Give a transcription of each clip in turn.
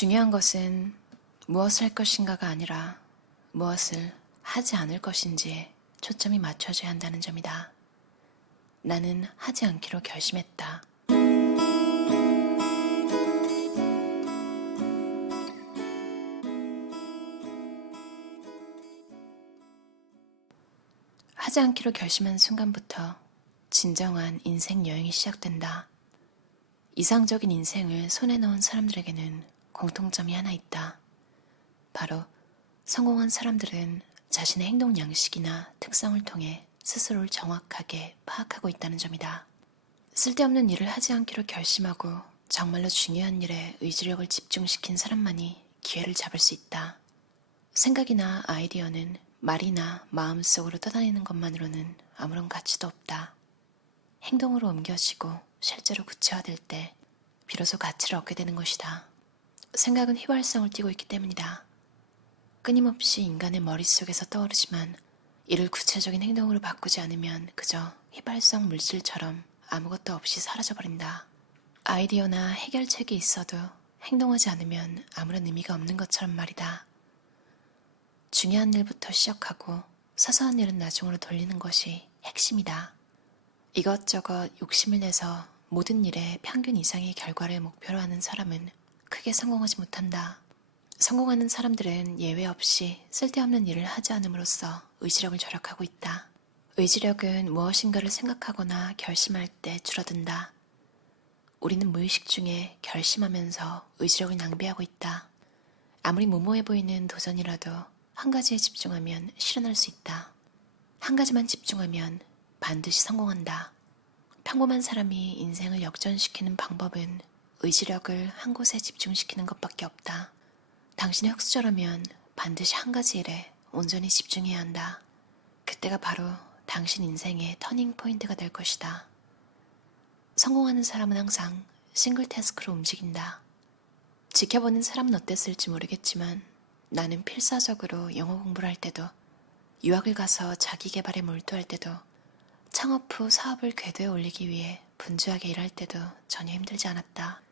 중요한 것은 무엇을 할 것인가가 아니라 무엇을 하지 않을 것인지에 초점이 맞춰져야 한다는 점이다. 나는 하지 않기로 결심했다. 하지 않기로 결심한 순간부터 진정한 인생 여행이 시작된다. 이상적인 인생을 손에 넣은 사람들에게는 공통점이 하나 있다. 바로 성공한 사람들은 자신의 행동 양식이나 특성을 통해 스스로를 정확하게 파악하고 있다는 점이다. 쓸데없는 일을 하지 않기로 결심하고 정말로 중요한 일에 의지력을 집중시킨 사람만이 기회를 잡을 수 있다. 생각이나 아이디어는 말이나 마음속으로 떠다니는 것만으로는 아무런 가치도 없다. 행동으로 옮겨지고 실제로 구체화될 때 비로소 가치를 얻게 되는 것이다. 생각은 휘발성을 띠고 있기 때문이다. 끊임없이 인간의 머릿속에서 떠오르지만 이를 구체적인 행동으로 바꾸지 않으면 그저 휘발성 물질처럼 아무것도 없이 사라져버린다. 아이디어나 해결책이 있어도 행동하지 않으면 아무런 의미가 없는 것처럼 말이다. 중요한 일부터 시작하고 사소한 일은 나중으로 돌리는 것이 핵심이다. 이것저것 욕심을 내서 모든 일에 평균 이상의 결과를 목표로 하는 사람은 크게 성공하지 못한다. 성공하는 사람들은 예외 없이 쓸데없는 일을 하지 않음으로써 의지력을 절약하고 있다. 의지력은 무엇인가를 생각하거나 결심할 때 줄어든다. 우리는 무의식 중에 결심하면서 의지력을 낭비하고 있다. 아무리 무모해 보이는 도전이라도 한 가지에 집중하면 실현할 수 있다. 한 가지만 집중하면 반드시 성공한다. 평범한 사람이 인생을 역전시키는 방법은 의지력을 한 곳에 집중시키는 것밖에 없다. 당신의 흑수저라면 반드시 한 가지 일에 온전히 집중해야 한다. 그때가 바로 당신 인생의 터닝 포인트가 될 것이다. 성공하는 사람은 항상 싱글 태스크로 움직인다. 지켜보는 사람은 어땠을지 모르겠지만 나는 필사적으로 영어 공부를 할 때도, 유학을 가서 자기 개발에 몰두할 때도, 창업 후 사업을 궤도에 올리기 위해 분주하게 일할 때도 전혀 힘들지 않았다.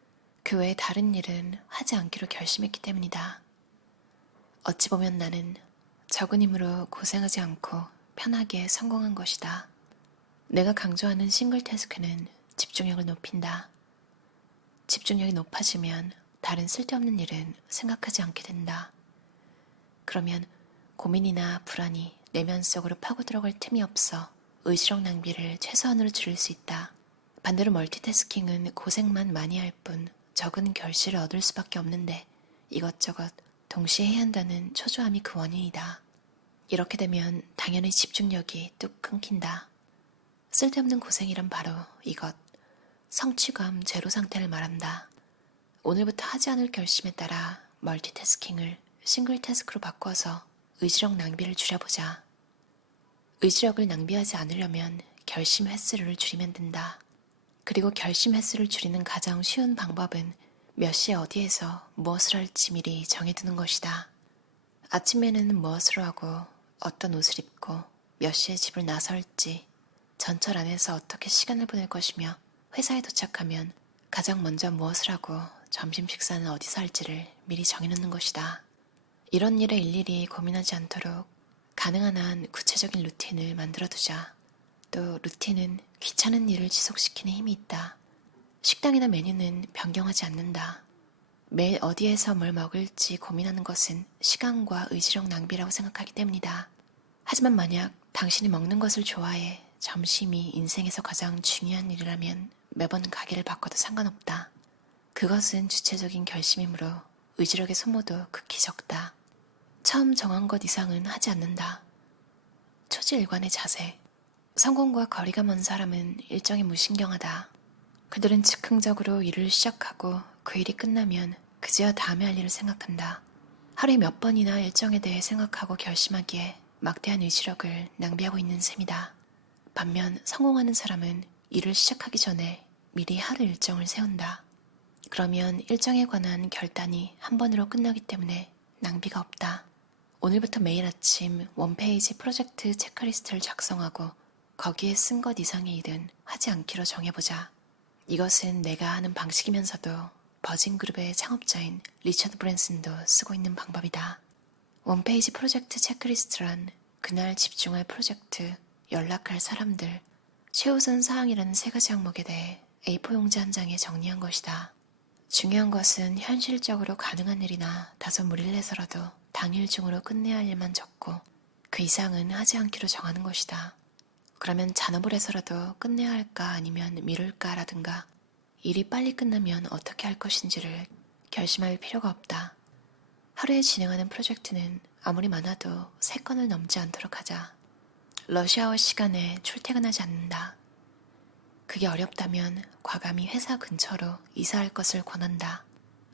그 외에 다른 일은 하지 않기로 결심했기 때문이다. 어찌 보면 나는 적은 힘으로 고생하지 않고 편하게 성공한 것이다. 내가 강조하는 싱글 태스크는 집중력을 높인다. 집중력이 높아지면 다른 쓸데없는 일은 생각하지 않게 된다. 그러면 고민이나 불안이 내면 속으로 파고 들어갈 틈이 없어 의지력 낭비를 최소한으로 줄일 수 있다. 반대로 멀티태스킹은 고생만 많이 할 뿐 적은 결실을 얻을 수밖에 없는데 이것저것 동시에 해야 한다는 초조함이 그 원인이다. 이렇게 되면 당연히 집중력이 뚝 끊긴다. 쓸데없는 고생이란 바로 이것, 성취감 제로 상태를 말한다. 오늘부터 하지 않을 결심에 따라 멀티태스킹을 싱글 태스크로 바꿔서 의지력 낭비를 줄여보자. 의지력을 낭비하지 않으려면 결심 횟수를 줄이면 된다. 그리고 결심 횟수를 줄이는 가장 쉬운 방법은 몇 시에 어디에서 무엇을 할지 미리 정해두는 것이다. 아침에는 무엇을 하고 어떤 옷을 입고 몇 시에 집을 나설지, 전철 안에서 어떻게 시간을 보낼 것이며 회사에 도착하면 가장 먼저 무엇을 하고 점심 식사는 어디서 할지를 미리 정해놓는 것이다. 이런 일에 일일이 고민하지 않도록 가능한 한 구체적인 루틴을 만들어두자. 또 루틴은 귀찮은 일을 지속시키는 힘이 있다. 식당이나 메뉴는 변경하지 않는다. 매일 어디에서 뭘 먹을지 고민하는 것은 시간과 의지력 낭비라고 생각하기 때문이다. 하지만 만약 당신이 먹는 것을 좋아해 점심이 인생에서 가장 중요한 일이라면 매번 가게를 바꿔도 상관없다. 그것은 주체적인 결심이므로 의지력의 소모도 극히 적다. 처음 정한 것 이상은 하지 않는다. 초지일관의 자세. 성공과 거리가 먼 사람은 일정에 무신경하다. 그들은 즉흥적으로 일을 시작하고 그 일이 끝나면 그제야 다음에 할 일을 생각한다. 하루에 몇 번이나 일정에 대해 생각하고 결심하기에 막대한 의지력을 낭비하고 있는 셈이다. 반면 성공하는 사람은 일을 시작하기 전에 미리 하루 일정을 세운다. 그러면 일정에 관한 결단이 한 번으로 끝나기 때문에 낭비가 없다. 오늘부터 매일 아침 원페이지 프로젝트 체크리스트를 작성하고 거기에 쓴 것 이상의 일은 하지 않기로 정해보자. 이것은 내가 하는 방식이면서도 버진그룹의 창업자인 리처드 브랜슨도 쓰고 있는 방법이다. 원페이지 프로젝트 체크리스트란 그날 집중할 프로젝트, 연락할 사람들, 최우선 사항이라는 3가지 항목에 대해 A4 용지 한 장에 정리한 것이다. 중요한 것은 현실적으로 가능한 일이나 다소 무리를 해서라도 당일 중으로 끝내야 할 일만 적고 그 이상은 하지 않기로 정하는 것이다. 그러면 잔업을 해서라도 끝내야 할까 아니면 미룰까라든가 일이 빨리 끝나면 어떻게 할 것인지를 결심할 필요가 없다. 하루에 진행하는 프로젝트는 아무리 많아도 3건을 넘지 않도록 하자. 러시아워 시간에 출퇴근하지 않는다. 그게 어렵다면 과감히 회사 근처로 이사할 것을 권한다.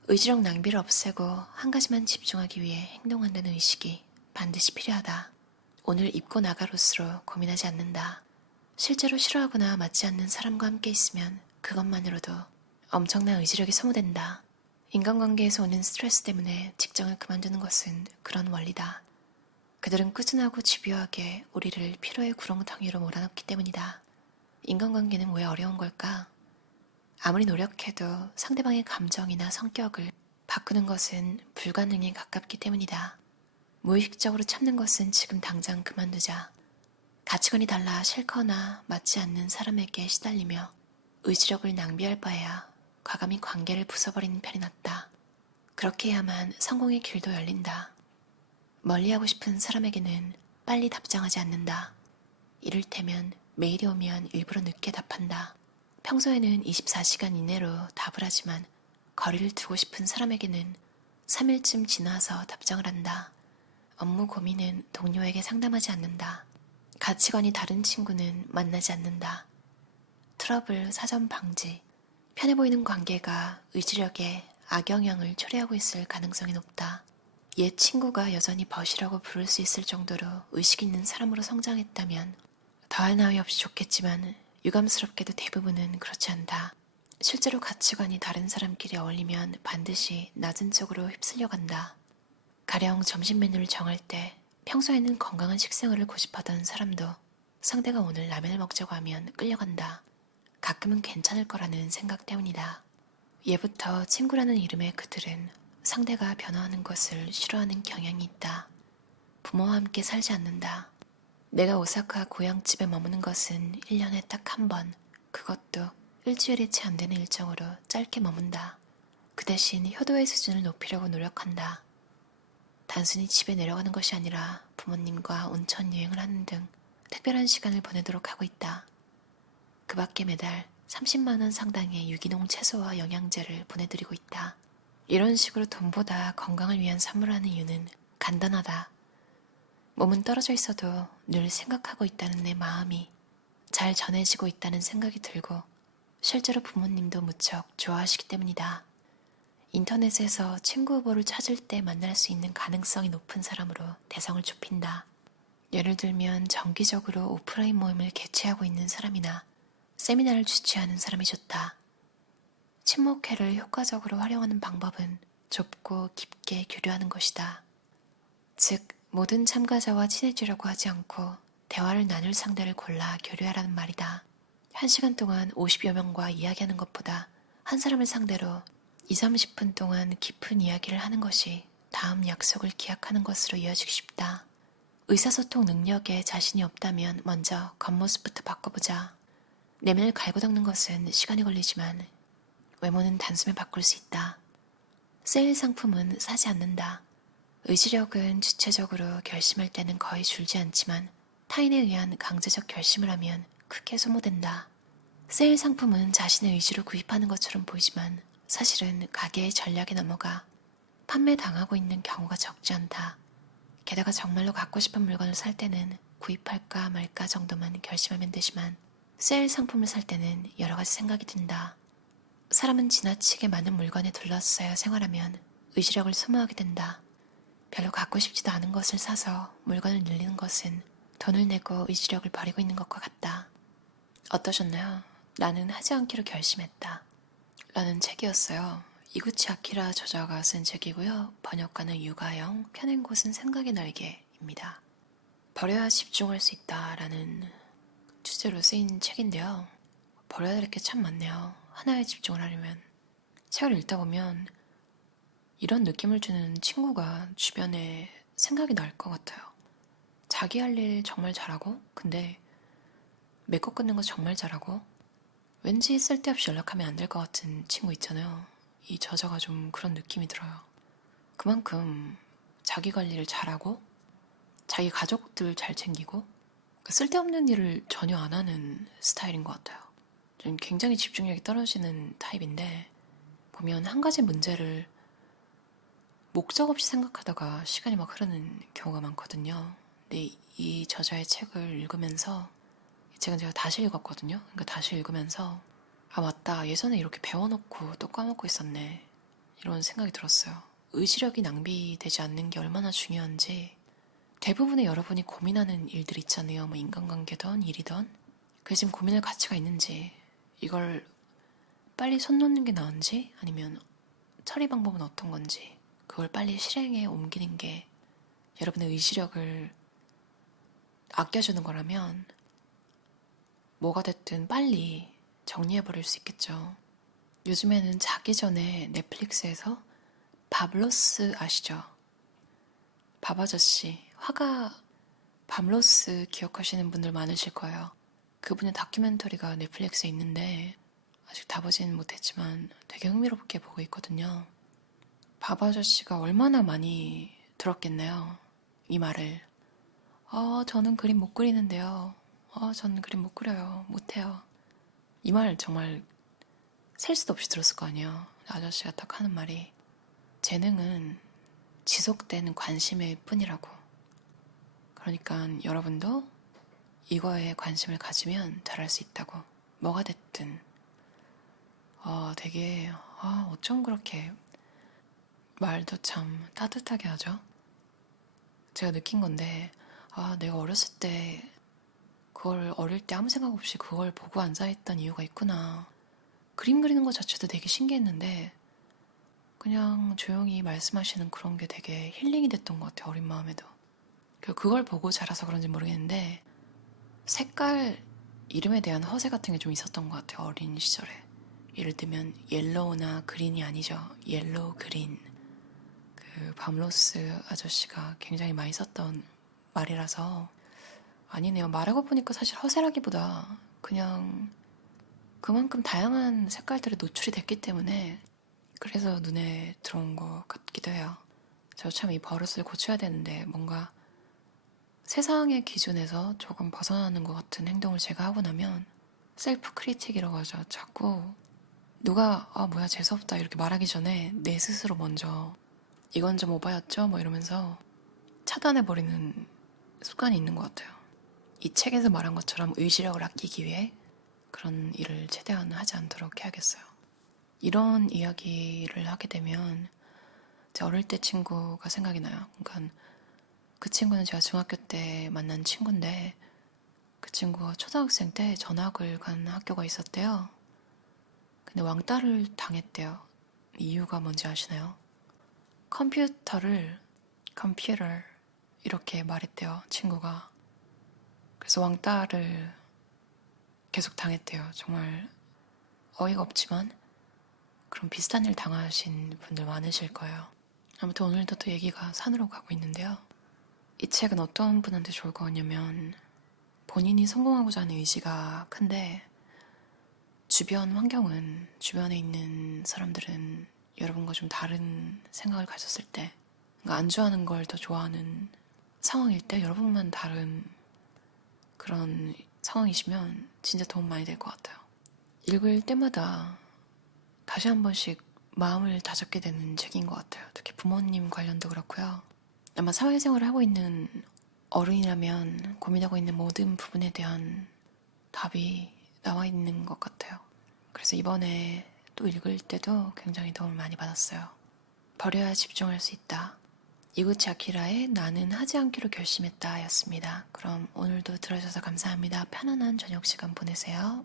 의지력 낭비를 없애고 한 가지만 집중하기 위해 행동한다는 의식이 반드시 필요하다. 오늘 입고 나가로스로 고민하지 않는다. 실제로 싫어하거나 맞지 않는 사람과 함께 있으면 그것만으로도 엄청난 의지력이 소모된다. 인간관계에서 오는 스트레스 때문에 직장을 그만두는 것은 그런 원리다. 그들은 꾸준하고 집요하게 우리를 피로의 구렁텅이로 몰아넣기 때문이다. 인간관계는 왜 어려운 걸까? 아무리 노력해도 상대방의 감정이나 성격을 바꾸는 것은 불가능에 가깝기 때문이다. 무의식적으로 참는 것은 지금 당장 그만두자. 가치관이 달라 싫거나 맞지 않는 사람에게 시달리며 의지력을 낭비할 바에야 과감히 관계를 부숴버리는 편이 낫다. 그렇게 해야만 성공의 길도 열린다. 멀리하고 싶은 사람에게는 빨리 답장하지 않는다. 이를테면 메일이 오면 일부러 늦게 답한다. 평소에는 24시간 이내로 답을 하지만 거리를 두고 싶은 사람에게는 3일쯤 지나서 답장을 한다. 업무 고민은 동료에게 상담하지 않는다. 가치관이 다른 친구는 만나지 않는다. 트러블 사전 방지. 편해 보이는 관계가 의지력에 악영향을 초래하고 있을 가능성이 높다. 옛 친구가 여전히 벗이라고 부를 수 있을 정도로 의식 있는 사람으로 성장했다면 더할 나위 없이 좋겠지만 유감스럽게도 대부분은 그렇지 않다. 실제로 가치관이 다른 사람끼리 어울리면 반드시 낮은 쪽으로 휩쓸려 간다. 가령 점심 메뉴를 정할 때 평소에는 건강한 식생활을 고집하던 사람도 상대가 오늘 라면을 먹자고 하면 끌려간다. 가끔은 괜찮을 거라는 생각 때문이다. 예부터 친구라는 이름의 그들은 상대가 변화하는 것을 싫어하는 경향이 있다. 부모와 함께 살지 않는다. 내가 오사카 고향집에 머무는 것은 1년에 딱 한 번, 그것도 일주일이 채 안 되는 일정으로 짧게 머문다. 그 대신 효도의 수준을 높이려고 노력한다. 단순히 집에 내려가는 것이 아니라 부모님과 온천 여행을 하는 등 특별한 시간을 보내도록 하고 있다. 그 밖에 매달 30만 원 상당의 유기농 채소와 영양제를 보내드리고 있다. 이런 식으로 돈보다 건강을 위한 선물을 하는 이유는 간단하다. 몸은 떨어져 있어도 늘 생각하고 있다는 내 마음이 잘 전해지고 있다는 생각이 들고 실제로 부모님도 무척 좋아하시기 때문이다. 인터넷에서 친구 후보를 찾을 때 만날 수 있는 가능성이 높은 사람으로 대상을 좁힌다. 예를 들면 정기적으로 오프라인 모임을 개최하고 있는 사람이나 세미나를 주최하는 사람이 좋다. 친목회를 효과적으로 활용하는 방법은 좁고 깊게 교류하는 것이다. 즉, 모든 참가자와 친해지려고 하지 않고 대화를 나눌 상대를 골라 교류하라는 말이다. 1시간 동안 50여 명과 이야기하는 것보다 한 사람을 상대로 2, 30분 동안 깊은 이야기를 하는 것이 다음 약속을 기약하는 것으로 이어지기 쉽다. 의사소통 능력에 자신이 없다면 먼저 겉모습부터 바꿔보자. 내면을 갈고 닦는 것은 시간이 걸리지만 외모는 단숨에 바꿀 수 있다. 세일 상품은 사지 않는다. 의지력은 주체적으로 결심할 때는 거의 줄지 않지만 타인에 의한 강제적 결심을 하면 크게 소모된다. 세일 상품은 자신의 의지로 구입하는 것처럼 보이지만 사실은 가게의 전략에 넘어가 판매당하고 있는 경우가 적지 않다. 게다가 정말로 갖고 싶은 물건을 살 때는 구입할까 말까 정도만 결심하면 되지만 세일 상품을 살 때는 여러 가지 생각이 든다. 사람은 지나치게 많은 물건에 둘러싸여 생활하면 의지력을 소모하게 된다. 별로 갖고 싶지도 않은 것을 사서 물건을 늘리는 것은 돈을 내고 의지력을 버리고 있는 것과 같다. 어떠셨나요? 나는 하지 않기로 결심했다. 라는 책이었어요. 이구치 아키라 저자가 쓴 책이고요. 번역가는 유가영, 펴낸 곳은 생각의 날개입니다. 버려야 집중할 수 있다라는 주제로 쓰인 책인데요. 버려야 될 게 참 많네요. 하나에 집중을 하려면. 책을 읽다 보면 이런 느낌을 주는 친구가 주변에 생각이 날 것 같아요. 자기 할 일 정말 잘하고, 근데 맺고 끊는 거 정말 잘하고, 왠지 쓸데없이 연락하면 안 될 것 같은 친구 있잖아요. 이 저자가 좀 그런 느낌이 들어요. 그만큼 자기 관리를 잘하고, 자기 가족들 잘 챙기고, 쓸데없는 일을 전혀 안 하는 스타일인 것 같아요. 좀 굉장히 집중력이 떨어지는 타입인데, 보면 한 가지 문제를 목적 없이 생각하다가 시간이 막 흐르는 경우가 많거든요. 근데 이 저자의 책을 읽으면서, 이 책은 제가 다시 읽었거든요. 그러니까 다시 읽으면서 아 맞다, 예전에 이렇게 배워놓고 또 까먹고 있었네, 이런 생각이 들었어요. 의지력이 낭비되지 않는 게 얼마나 중요한지. 대부분의 여러분이 고민하는 일들 있잖아요. 뭐 인간관계든 일이든. 그게 지금 고민할 가치가 있는지, 이걸 빨리 손 놓는 게 나은지, 아니면 처리 방법은 어떤 건지, 그걸 빨리 실행에 옮기는 게 여러분의 의지력을 아껴주는 거라면 뭐가 됐든 빨리 정리해버릴 수 있겠죠. 요즘에는 자기 전에 넷플릭스에서 밥로스 아시죠? 밥 아저씨, 화가 밥로스 기억하시는 분들 많으실 거예요. 그분의 다큐멘터리가 넷플릭스에 있는데 아직 다 보지는 못했지만 되게 흥미롭게 보고 있거든요. 밥 아저씨가 얼마나 많이 들었겠네요, 이 말을. 저는 그림 못 그리는데요. 저는 그림 못 그려요. 못해요. 이 말 정말 셀 수도 없이 들었을 거 아니에요. 아저씨가 딱 하는 말이, 재능은 지속되는 관심일 뿐이라고. 그러니까 여러분도 이거에 관심을 가지면 잘할 수 있다고. 뭐가 됐든. 되게 어쩜 그렇게 말도 참 따뜻하게 하죠. 제가 느낀 건데, 내가 어렸을 때 그걸 어릴 때 아무 생각 없이 그걸 보고 앉아있던 이유가 있구나. 그림 그리는 것 자체도 되게 신기했는데 그냥 조용히 말씀하시는 그런 게 되게 힐링이 됐던 것 같아요, 어린 마음에도. 그걸 보고 자라서 그런지 모르겠는데 색깔 이름에 대한 허세 같은 게 좀 있었던 것 같아요, 어린 시절에. 예를 들면 옐로우나 그린이 아니죠. 옐로우, 그린. 그 밤로스 아저씨가 굉장히 많이 썼던 말이라서. 아니네요. 말하고 보니까 사실 허세라기보다 그냥 그만큼 다양한 색깔들이 노출이 됐기 때문에 그래서 눈에 들어온 것 같기도 해요. 저 참 이 버릇을 고쳐야 되는데 뭔가 세상의 기준에서 조금 벗어나는 것 같은 행동을 제가 하고 나면 셀프 크리틱이라고 하죠. 자꾸 누가 뭐야 재수없다 이렇게 말하기 전에 내 스스로 먼저 이건 좀 오바였죠? 뭐 이러면서 차단해버리는 습관이 있는 것 같아요. 이 책에서 말한 것처럼 의지력을 아끼기 위해 그런 일을 최대한 하지 않도록 해야겠어요. 이런 이야기를 하게 되면 제 어릴 때 친구가 생각이 나요. 그러니까 그 친구는 제가 중학교 때 만난 친구인데 그 친구가 초등학생 때 전학을 간 학교가 있었대요. 근데 왕따를 당했대요. 이유가 뭔지 아시나요? 컴퓨터 이렇게 말했대요, 친구가. 그래서 왕따를 계속 당했대요. 정말 어이가 없지만 그런 비슷한 일 당하신 분들 많으실 거예요. 아무튼 오늘도 또 얘기가 산으로 가고 있는데요. 이 책은 어떤 분한테 좋을 것 같냐면 본인이 성공하고자 하는 의지가 큰데 주변 환경은, 주변에 있는 사람들은 여러분과 좀 다른 생각을 가졌을 때, 그러니까 안주하는 걸 더 좋아하는 상황일 때 여러분만 다른 그런 상황이시면 진짜 도움 많이 될 것 같아요. 읽을 때마다 다시 한 번씩 마음을 다잡게 되는 책인 것 같아요. 특히 부모님 관련도 그렇고요. 아마 사회생활을 하고 있는 어른이라면 고민하고 있는 모든 부분에 대한 답이 나와 있는 것 같아요. 그래서 이번에 또 읽을 때도 굉장히 도움을 많이 받았어요. 버려야 집중할 수 있다. 이구치 아키라의 나는 하지 않기로 결심했다 였습니다. 그럼 오늘도 들어주셔서 감사합니다. 편안한 저녁 시간 보내세요.